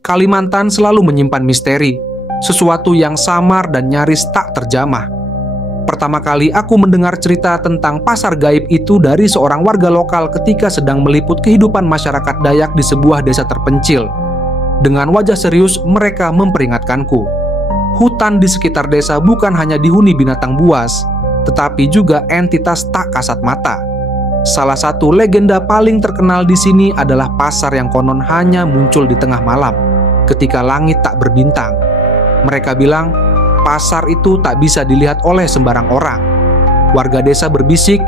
Kalimantan selalu menyimpan misteri, sesuatu yang samar dan nyaris tak terjamah. Pertama kali aku mendengar cerita tentang pasar gaib itu dari seorang warga lokal ketika sedang meliput kehidupan masyarakat Dayak di sebuah desa terpencil. Dengan wajah serius, mereka memperingatkanku. Hutan di sekitar desa bukan hanya dihuni binatang buas, tetapi juga entitas tak kasat mata. Salah satu legenda paling terkenal di sini adalah pasar yang konon hanya muncul di tengah malam, ketika langit tak berbintang. Mereka bilang, pasar itu tak bisa dilihat oleh sembarang orang. Warga desa berbisik,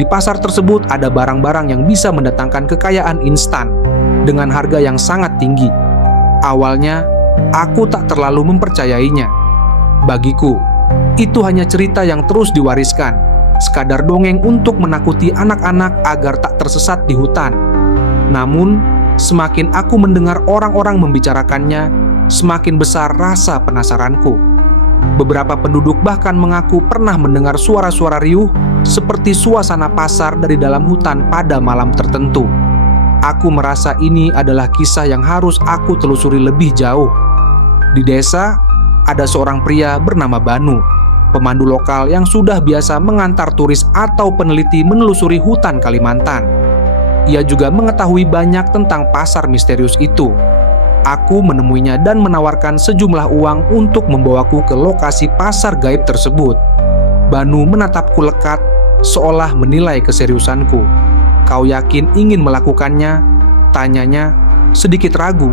di pasar tersebut ada barang-barang yang bisa mendatangkan kekayaan instan dengan harga yang sangat tinggi. Awalnya, aku tak terlalu mempercayainya. Bagiku, itu hanya cerita yang terus diwariskan, sekadar dongeng untuk menakuti anak-anak agar tak tersesat di hutan. Namun, semakin aku mendengar orang-orang membicarakannya, semakin besar rasa penasaranku. Beberapa penduduk bahkan mengaku pernah mendengar suara-suara riuh seperti suasana pasar dari dalam hutan pada malam tertentu. Aku merasa ini adalah kisah yang harus aku telusuri lebih jauh. Di desa, ada seorang pria bernama Banu, pemandu lokal yang sudah biasa mengantar turis atau peneliti menelusuri hutan Kalimantan. Ia juga mengetahui banyak tentang pasar misterius itu. Aku menemuinya dan menawarkan sejumlah uang untuk membawaku ke lokasi pasar gaib tersebut. Banu menatapku lekat, seolah menilai keseriusanku. "Kau yakin ingin melakukannya?" tanyanya, sedikit ragu.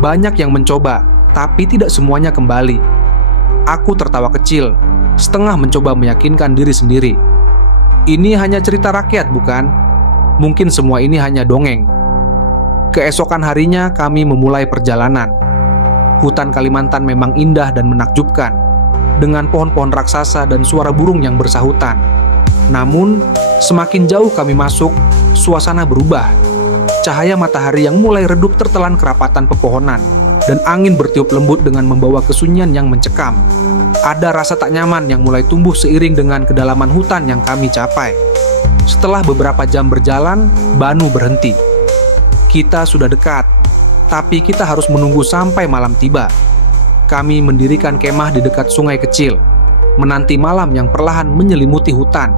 Banyak yang mencoba, tapi tidak semuanya kembali. Aku tertawa kecil, setengah mencoba meyakinkan diri sendiri. Ini hanya cerita rakyat, bukan? Mungkin semua ini hanya dongeng. Keesokan harinya kami memulai perjalanan. Hutan Kalimantan memang indah dan menakjubkan, dengan pohon-pohon raksasa dan suara burung yang bersahutan. Namun, semakin jauh kami masuk, suasana berubah. Cahaya matahari yang mulai redup tertelan kerapatan pepohonan, dan angin bertiup lembut dengan membawa kesunyian yang mencekam. Ada rasa tak nyaman yang mulai tumbuh seiring dengan kedalaman hutan yang kami capai. Setelah beberapa jam berjalan, Banu berhenti. Kita sudah dekat, tapi kita harus menunggu sampai malam tiba. Kami mendirikan kemah di dekat sungai kecil, menanti malam yang perlahan menyelimuti hutan.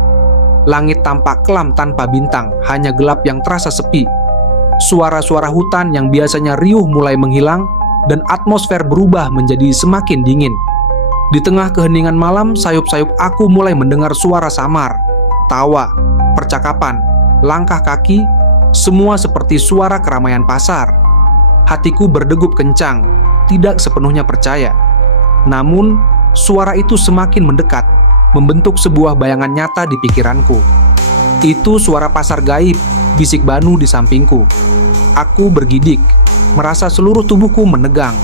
Langit tampak kelam tanpa bintang, hanya gelap yang terasa sepi. Suara-suara hutan yang biasanya riuh mulai menghilang, dan atmosfer berubah menjadi semakin dingin. Di tengah keheningan malam, sayup-sayup aku mulai mendengar suara samar, tawa, percakapan, langkah kaki, semua seperti suara keramaian pasar. Hatiku berdegup kencang, tidak sepenuhnya percaya. Namun, suara itu semakin mendekat, membentuk sebuah bayangan nyata di pikiranku. "Itu suara pasar gaib," bisik Banu di sampingku. Aku bergidik, merasa seluruh tubuhku menegang.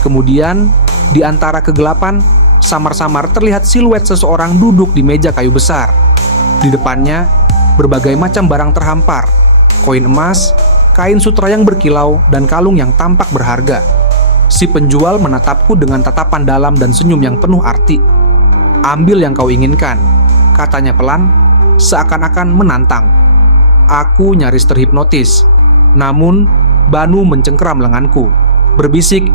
Kemudian, di antara kegelapan, samar-samar terlihat siluet seseorang duduk di meja kayu besar. Di depannya, berbagai macam barang terhampar. Koin emas, kain sutra yang berkilau, dan kalung yang tampak berharga. Si penjual menatapku dengan tatapan dalam dan senyum yang penuh arti. "Ambil yang kau inginkan," katanya pelan, seakan-akan menantang. Aku nyaris terhipnotis. Namun, Banu mencengkeram lenganku, berbisik,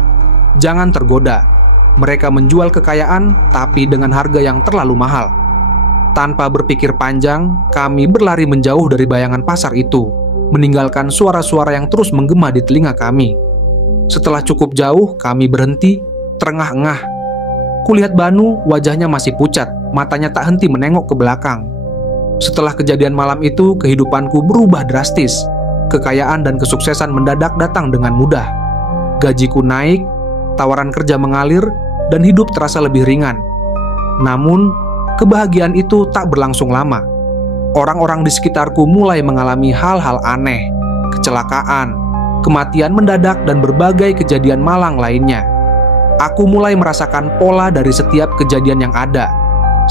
"Jangan tergoda. Mereka menjual kekayaan, tapi dengan harga yang terlalu mahal." Tanpa berpikir panjang, kami berlari menjauh dari bayangan pasar itu, meninggalkan suara-suara yang terus menggema di telinga kami. Setelah cukup jauh, kami berhenti, terengah-engah. Kulihat Banu, wajahnya masih pucat, matanya tak henti menengok ke belakang. Setelah kejadian malam itu, kehidupanku berubah drastis. Kekayaan dan kesuksesan mendadak datang dengan mudah. Gajiku naik, tawaran kerja mengalir, dan hidup terasa lebih ringan. Namun, kebahagiaan itu tak berlangsung lama. Orang-orang di sekitarku mulai mengalami hal-hal aneh, kecelakaan, kematian mendadak, dan berbagai kejadian malang lainnya. Aku mulai merasakan pola dari setiap kejadian yang ada,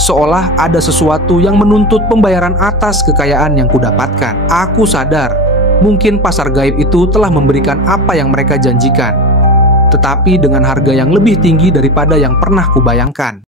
seolah ada sesuatu yang menuntut pembayaran atas kekayaan yang kudapatkan. Aku sadar, mungkin pasar gaib itu telah memberikan apa yang mereka janjikan, tetapi dengan harga yang lebih tinggi daripada yang pernah kubayangkan.